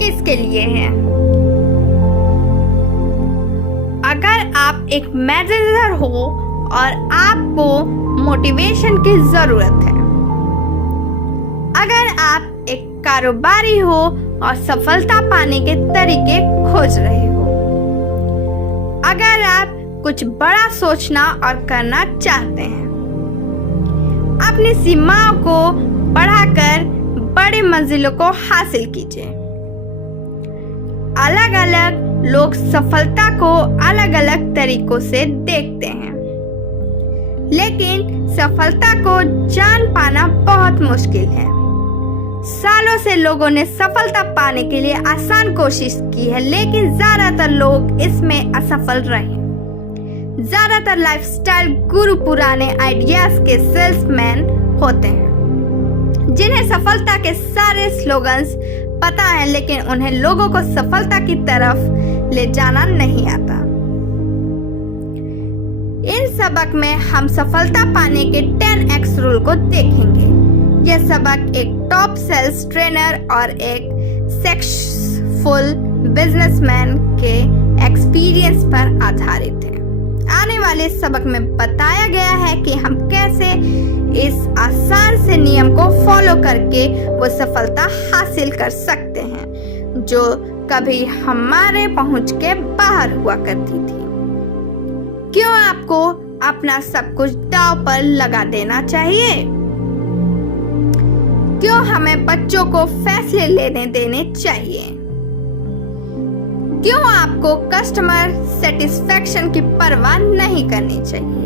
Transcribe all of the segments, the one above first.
किसके लिए है। अगर आप एक मैनेजर हो और आपको मोटिवेशन की जरूरत है, अगर आप एक कारोबारी हो और सफलता पाने के तरीके खोज रहे हो, अगर आप कुछ बड़ा सोचना और करना चाहते हैं, अपनी सीमाओं को बढ़ाकर बड़ी मंजिलों को हासिल कीजिए। अलग अलग लोग सफलता को अलग अलग तरीकों से देखते हैं, लेकिन सफलता को जान पाना बहुत मुश्किल है। सालों से लोगों ने सफलता पाने के लिए आसान कोशिश की है, लेकिन ज्यादातर लोग इसमें असफल रहे। ज्यादातर लाइफस्टाइल गुरु पुराने आइडियाज के सेल्समैन होते हैं, जिन्हें सफलता के सारे स्लोगन्स पता है, लेकिन उन्हें लोगों को सफलता की तरफ ले जाना नहीं आता। इन सबक में हम सफलता पाने के 10x रूल को देखेंगे। यह सबक एक टॉप सेल्स ट्रेनर और एक सक्सेसफुल बिजनेसमैन के एक्सपीरियंस पर आधारित है। आने वाले सबक में बताया गया है कि हम कैसे इस आसान से नियम को फॉलो करके वो सफलता हासिल कर सकते हैं जो कभी हमारे पहुंच के बाहर हुआ करती थी। क्यों आपको अपना सब कुछ दांव पर लगा देना चाहिए? क्यों हमें बच्चों को फैसले लेने देने चाहिए? क्यों आपको कस्टमर सेटिस्फेक्शन की परवाह नहीं करनी चाहिए?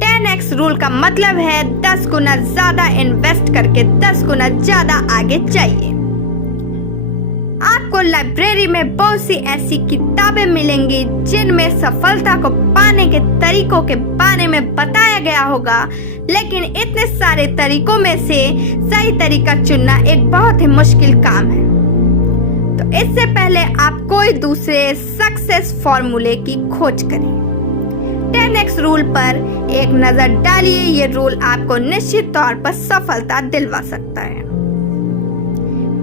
10x रूल का मतलब है 10 गुना ज्यादा इन्वेस्ट करके 10 गुना ज्यादा आगे चाहिए। आपको लाइब्रेरी में बहुत सी ऐसी किताबें मिलेंगी जिनमें सफलता को पाने के तरीकों के बारे में बताया गया होगा, लेकिन इतने सारे तरीकों में से सही तरीका चुनना एक बहुत ही मुश्किल काम है। तो इससे पहले आप कोई दूसरे सक्सेस फॉर्मूले की खोज करें। 10x रूल पर एक नजर डालिए। ये रूल आपको निश्चित तौर पर सफलता दिलवा सकता है।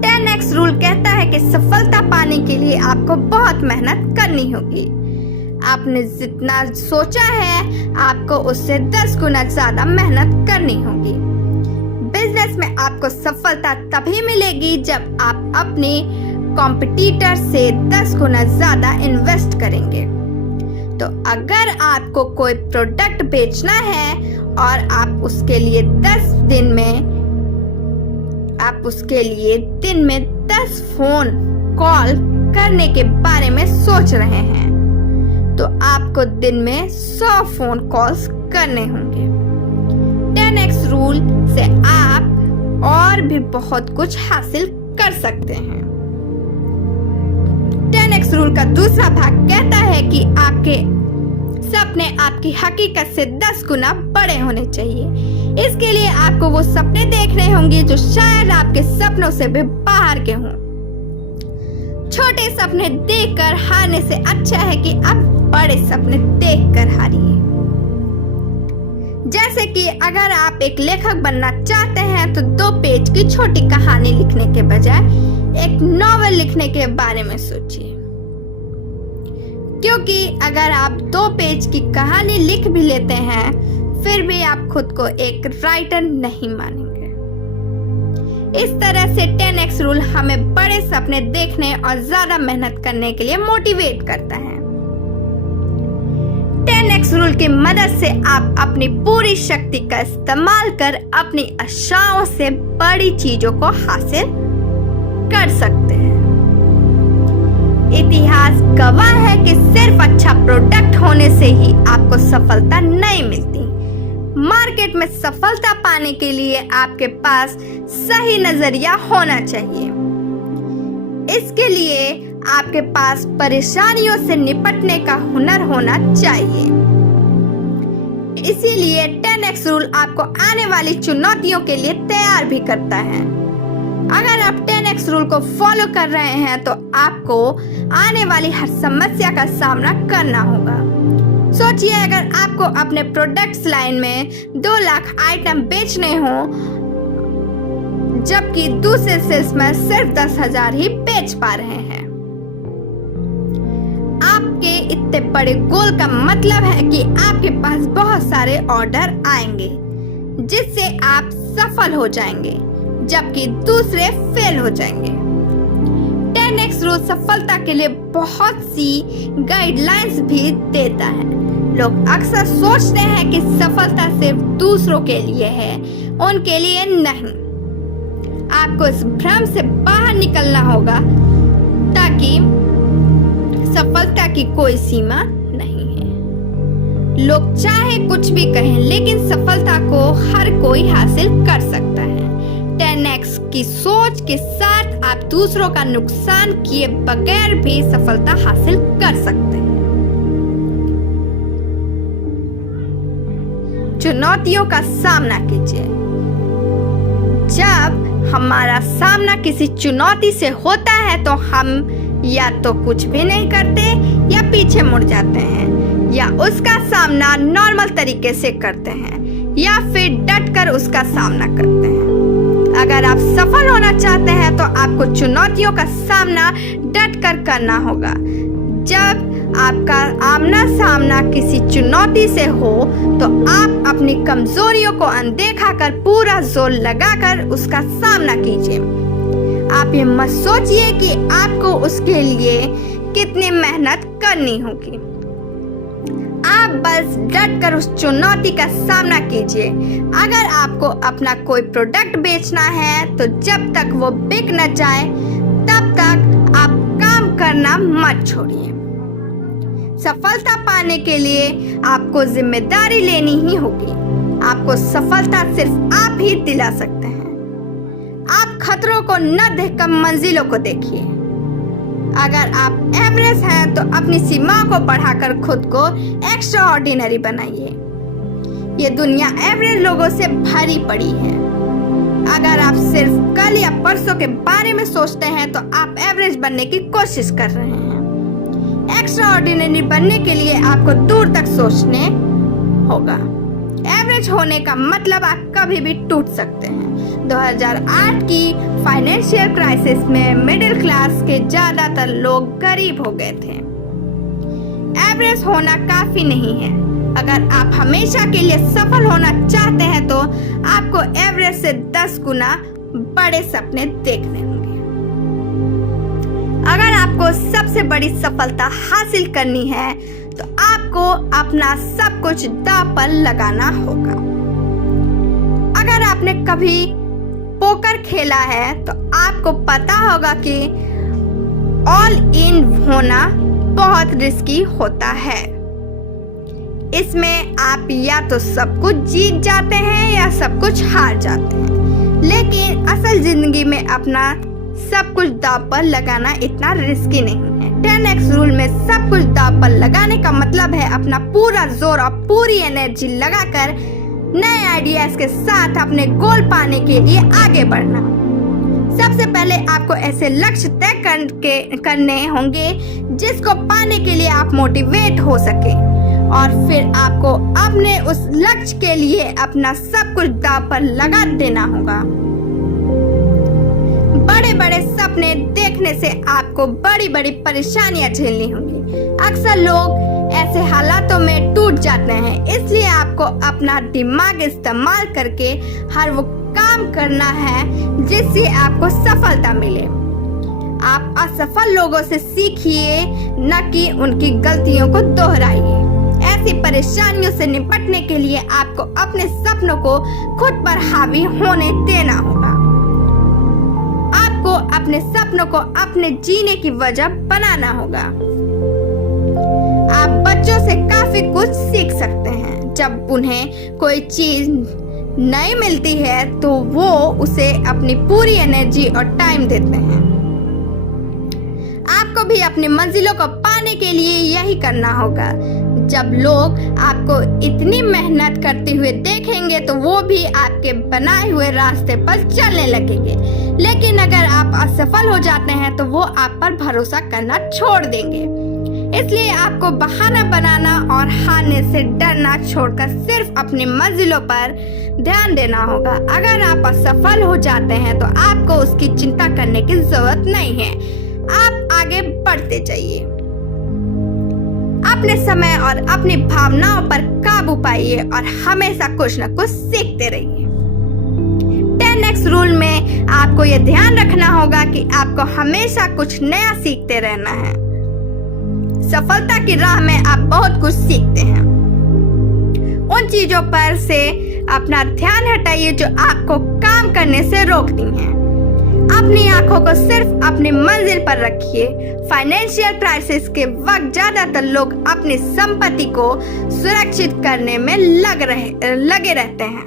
10x रूल कहता है कि सफलता पाने के लिए आपको बहुत मेहनत करनी होगी। आपने जितना सोचा है आपको उससे 10 गुना ज्यादा मेहनत करनी होगी। बिजनेस में आपको सफलता तभी मिलेगी जब आप अपने कॉम्पिटिटर से 10 गुना ज्यादा इन्वेस्ट करेंगे। तो अगर आपको कोई प्रोडक्ट बेचना है और आप उसके लिए दिन में 10 फोन कॉल करने के बारे में सोच रहे हैं, तो आपको दिन में 100 फोन कॉल्स करने होंगे। 10x रूल से आप और भी बहुत कुछ हासिल कर सकते हैं। 10x रूल का दूसरा भाग कहता है कि आपके सपने आपकी हकीकत से 10 गुना बड़े होने चाहिए। इसके लिए आपको वो सपने देखने होंगे जो शायद आपके सपनों से भी बाहर के हों। छोटे सपने देखकर हारने से अच्छा है कि आप बड़े सपने देखकर हारिए। जैसे कि अगर आप एक लेखक बनना चाहते हैं तो 2 पेज की छोटी कहानी लिखने के बजाय एक नॉवेल लिखने के बारे में सोचिए, क्योंकि अगर आप 2 पेज की कहानी लिख भी लेते हैं फिर भी आप खुद को एक राइटर नहीं मानेंगे। इस तरह से 10x रूल हमें बड़े सपने देखने और ज्यादा मेहनत करने के लिए मोटिवेट करता है। 10x रूल की मदद से आप अपनी पूरी शक्ति का इस्तेमाल कर अपनी आशाओं से बड़ी चीजों को हासिल कर सकते हैं। इतिहास गवाह है कि सिर्फ अच्छा प्रोडक्ट होने से ही आपको सफलता नहीं मिलती। मार्केट में सफलता पाने के लिए आपके पास सही नजरिया होना चाहिए। इसके लिए आपके पास परेशानियों से निपटने का हुनर होना चाहिए। इसीलिए 10x रूल आपको आने वाली चुनौतियों के लिए तैयार भी करता है। अगर आप 10x रूल को फॉलो कर रहे हैं तो आपको आने वाली हर समस्या का सामना करना होगा। सोचिए, अगर आपको अपने प्रोडक्ट्स लाइन में 2 लाख आइटम बेचने हो जबकि दूसरे सेल्समैन सिर्फ 10,000 ही बेच पा रहे हैं। आपके इतने बड़े गोल का मतलब है कि आपके पास बहुत सारे ऑर्डर आएंगे जिससे आप सफल हो जाएंगे, जबकि दूसरे फेल हो जाएंगे। 10x रूल सफलता के लिए बहुत सी गाइडलाइंस भी देता है। लोग अक्सर सोचते हैं कि सफलता सिर्फ दूसरों के लिए है, उनके लिए नहीं। आपको इस भ्रम से बाहर निकलना होगा ताकि सफलता की कोई सीमा नहीं है। लोग चाहे कुछ भी कहें, लेकिन सफलता को हर कोई हासिल कर सकता है। 10x की सोच के साथ आप दूसरों का नुकसान किए बगैर भी सफलता हासिल कर सकते हैं। चुनौतियों का सामना कीजिए। जब हमारा सामना किसी चुनौती से होता है तो हम या तो कुछ भी नहीं करते या पीछे मुड़ जाते हैं, या उसका सामना नॉर्मल तरीके से करते हैं, या फिर डट कर उसका सामना करते हैं। अगर आप सफल होना चाहते हैं तो आपको चुनौतियों का सामना डट कर करना होगा। जब आपका आमना सामना किसी चुनौती से हो तो आप अपनी कमजोरियों को अनदेखा कर पूरा जोर लगाकर उसका सामना कीजिए। आप ये मत सोचिए कि आपको उसके लिए कितनी मेहनत करनी होगी। आप बस डट कर उस चुनौती का सामना कीजिए। अगर आपको अपना कोई प्रोडक्ट बेचना है तो जब तक वो बिक न जाए तब तक आप काम करना मत छोड़िए। सफलता पाने के लिए आपको जिम्मेदारी लेनी ही होगी। आपको सफलता सिर्फ आप ही दिला सकते हैं। आप खतरों को न देखकर मंजिलों को देखिए। अगर आप एवरेज हैं तो अपनी सीमाओं को बढ़ाकर खुद को एक्स्ट्रा ऑर्डिनरी बनाइए। ये दुनिया एवरेज लोगों से भरी पड़ी है। अगर आप सिर्फ कल या परसों के बारे में सोचते हैं तो आप एवरेज बनने की कोशिश कर रहे हैं। एक्स्ट्रा ऑर्डिनरी बनने के लिए आपको दूर तक सोचने होगा। एवरेज होने का मतलब आप कभी भी टूट सकते हैं। 2008 की फाइनेंशियल क्राइसिस में मिडिल क्लास के ज्यादातर लोग गरीब हो गए थे। एवरेज होना काफी नहीं है। अगर आप हमेशा के लिए सफल होना चाहते हैं तो आपको एवरेज से 10 गुना बड़े सपने देखने होंगे। अगर आपको सबसे बड़ी सफलता हासिल करनी है तो आपको अपना सब कुछ दांव पर लगाना होगा। अगर आपने कभी पोकर खेला है तो आपको पता होगा कि ऑल इन होना बहुत रिस्की होता है। इसमें आप या तो सब कुछ जीत जाते हैं या सब कुछ हार जाते हैं, लेकिन असल जिंदगी में अपना सब कुछ दांव पर लगाना इतना रिस्की नहीं है। 10x रूल में सब कुछ दांव पर लगाने का मतलब है अपना पूरा जोर और पूरी एनर्जी लगाकर नए आइडियाज के साथ अपने गोल पाने के लिए आगे बढ़ना। सबसे पहले आपको ऐसे लक्ष्य तय करने होंगे जिसको पाने के लिए आप मोटिवेट हो सके, और फिर आपको अपने उस लक्ष्य के लिए अपना सब कुछ दांव पर लगा देना होगा। बड़े बड़े सपने देखने से आपको बड़ी बड़ी परेशानियां झेलनी होंगी। अक्सर लोग ऐसे हालातों में टूट जाते हैं, इसलिए आपको अपना दिमाग इस्तेमाल करके हर वो काम करना है जिससे आपको सफलता मिले। आप असफल लोगों से सीखिए, न कि उनकी गलतियों को दोहराइए। ऐसी परेशानियों से निपटने के लिए आपको अपने सपनों को खुद पर हावी होने देना होगा। आपको अपने सपनों को अपने जीने की वजह बनाना होगा। आप बच्चों से काफी कुछ सीख सकते हैं। जब उन्हें कोई चीज नहीं मिलती है तो वो उसे अपनी पूरी एनर्जी और टाइम देते हैं। आपको भी अपनी मंजिलों को पाने के लिए यही करना होगा। जब लोग आपको इतनी मेहनत करते हुए देखेंगे तो वो भी आपके बनाए हुए रास्ते पर चलने लगेंगे, लेकिन अगर आप असफल हो जाते हैं तो वो आप पर भरोसा करना छोड़ देंगे। इसलिए आपको बहाना बनाना और हारने से डरना छोड़कर सिर्फ अपनी मंजिलों पर ध्यान देना होगा। अगर आप असफल हो जाते हैं तो आपको उसकी चिंता करने की जरूरत नहीं है। आप आगे बढ़ते जाइए। अपने समय और अपनी भावनाओं पर काबू पाइए और हमेशा कुछ न कुछ सीखते रहिए। 10x रूल में आपको यह ध्यान रखना होगा कि आपको हमेशा कुछ नया सीखते रहना है। सफलता की राह में आप बहुत कुछ सीखते हैं। उन चीजों पर से अपना ध्यान हटाइए जो आपको काम करने से रोकती हैं। अपनी आंखों को सिर्फ अपनी मंजिल पर रखिए। फाइनेंशियल क्राइसिस के वक्त ज्यादातर लोग अपनी संपत्ति को सुरक्षित करने में लगे रहते हैं।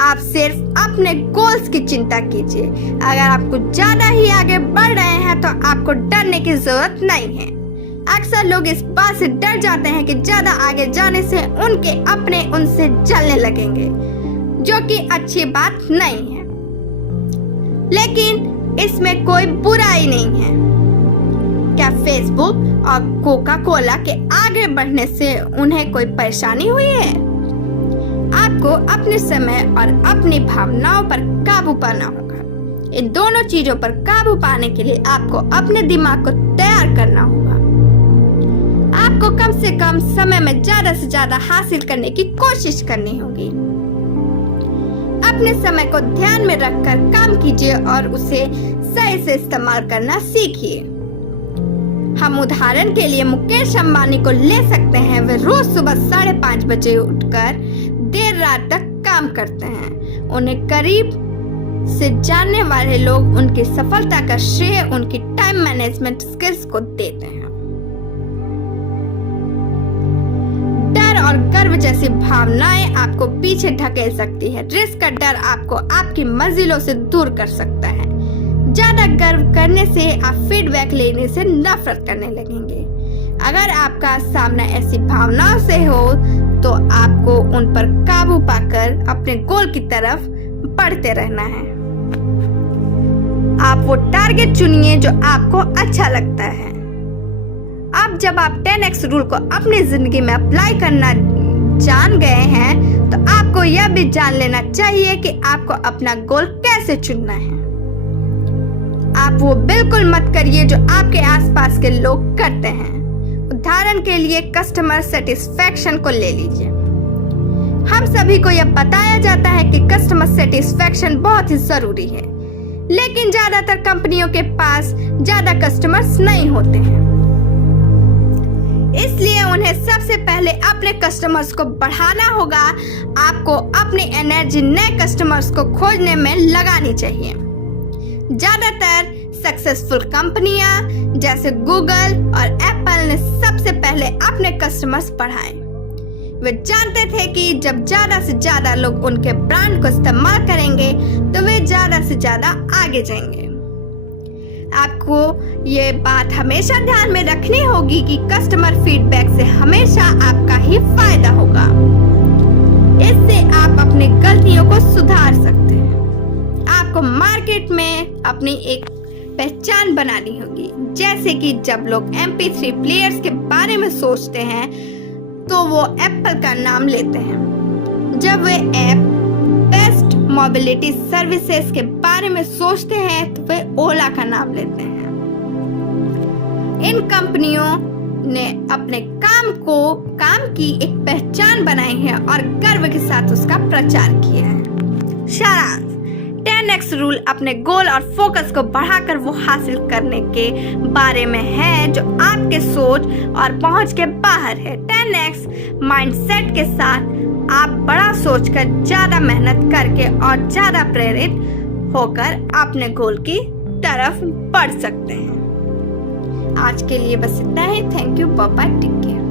आप सिर्फ अपने गोल्स की चिंता कीजिए। अगर आप कुछ ज्यादा ही आगे बढ़ रहे हैं तो आपको डरने की जरूरत नहीं है। अक्सर लोग इस बात से डर जाते हैं कि ज्यादा आगे जाने से उनके अपने उनसे जलने लगेंगे, जो कि अच्छी बात नहीं है। लेकिन इसमें कोई बुराई नहीं है। क्या फेसबुक और कोका कोला के आगे बढ़ने से उन्हें कोई परेशानी हुई है? आपको अपने समय और अपनी भावनाओं पर काबू पाना होगा। इन दोनों चीजों पर काबू पाने के लिए आपको अपने दिमाग को तैयार करना होगा। आपको कम से कम समय में ज्यादा से ज्यादा हासिल करने की कोशिश करनी होगी। अपने समय को ध्यान में रखकर काम कीजिए और उसे सही से इस्तेमाल करना सीखिए। हम उदाहरण के लिए मुकेश अंबानी को ले सकते हैं। वे रोज सुबह 5:30 बजे उठकर देर रात तक काम करते हैं। उन्हें करीब से जानने वाले लोग उनकी सफलता का श्रेय उनकी टाइम मैनेजमेंट स्किल्स को देते हैं। डर और गर्व जैसी भावनाएं आपको पीछे ढकेल सकती है। रिस्क का डर आपको आपकी मंजिलों से दूर कर सकता है। ज्यादा गर्व करने से आप फीडबैक लेने से नफरत करने लगेंगे। अगर आपका सामना ऐसी भावनाओं से हो तो आपको उन पर काबू पाकर अपने गोल की तरफ बढ़ते रहना है। आप वो टारगेट चुनिए जो आपको अच्छा लगता है। अब जब आप 10x रूल को अपनी जिंदगी में अप्लाई करना जान गए हैं तो आपको यह भी जान लेना चाहिए कि आपको अपना गोल कैसे चुनना है। आप वो बिल्कुल मत करिए जो आपके आसपास के लोग करते हैं। उदाहरण के लिए कस्टमर सेटिस्फैक्शन को ले लीजिए। हम सभी को यह बताया जाता है कि कस्टमर सेटिस्फैक्शन बहुत ही जरूरी है, लेकिन ज्यादातर कंपनियों के पास ज्यादा कस्टमर्स नहीं होते हैं। इसलिए उन्हें सबसे पहले अपने कस्टमर्स को बढ़ाना होगा। आपको अपनी एनर्जी नए कस्टमर्स को खोजने में लगानी चाहिए। ज्यादातर सक्सेसफुल कंपनियां जैसे गूगल और एप्पल ने सबसे पहले अपने कस्टमर्स बढ़ाए। वे जानते थे कि जब ज्यादा से ज्यादा लोग उनके ब्रांड को इस्तेमाल करेंगे तो वे ज्यादा से ज्यादा आगे जाएंगे। आपको ये बात हमेशा ध्यान में रखनी होगी कि कस्टमर फीडबैक से हमेशा आपका ही फायदा होगा। इससे आप अपनी गलतियों को सुधार सकते हैं। आपको मार्केट में अपनी एक पहचान बनानी होगी। जैसे कि जब लोग MP3 प्लेयर्स के बारे में सोचते हैं तो वो एप्पल का नाम लेते हैं। जब वे ऐप बेस्ट मोबिलिटी सर्विसेज के बारे में सोचते हैं तो वे ओला का नाम लेते हैं। इन कंपनियों ने अपने काम की एक पहचान बनाई है और गर्व के साथ उसका प्रचार किया है। सारांश, 10x रूल अपने गोल और फोकस को बढ़ाकर वो हासिल करने के बारे में है जो आपके सोच और पहुंच के बाहर है। 10x माइंडसेट के साथ आप बड़ा सोचकर ज्यादा मेहनत करके और ज्यादा प्रेरित होकर अपने गोल की तरफ बढ़ सकते हैं। आज के लिए बस इतना ही। Thank you, bye bye, take care.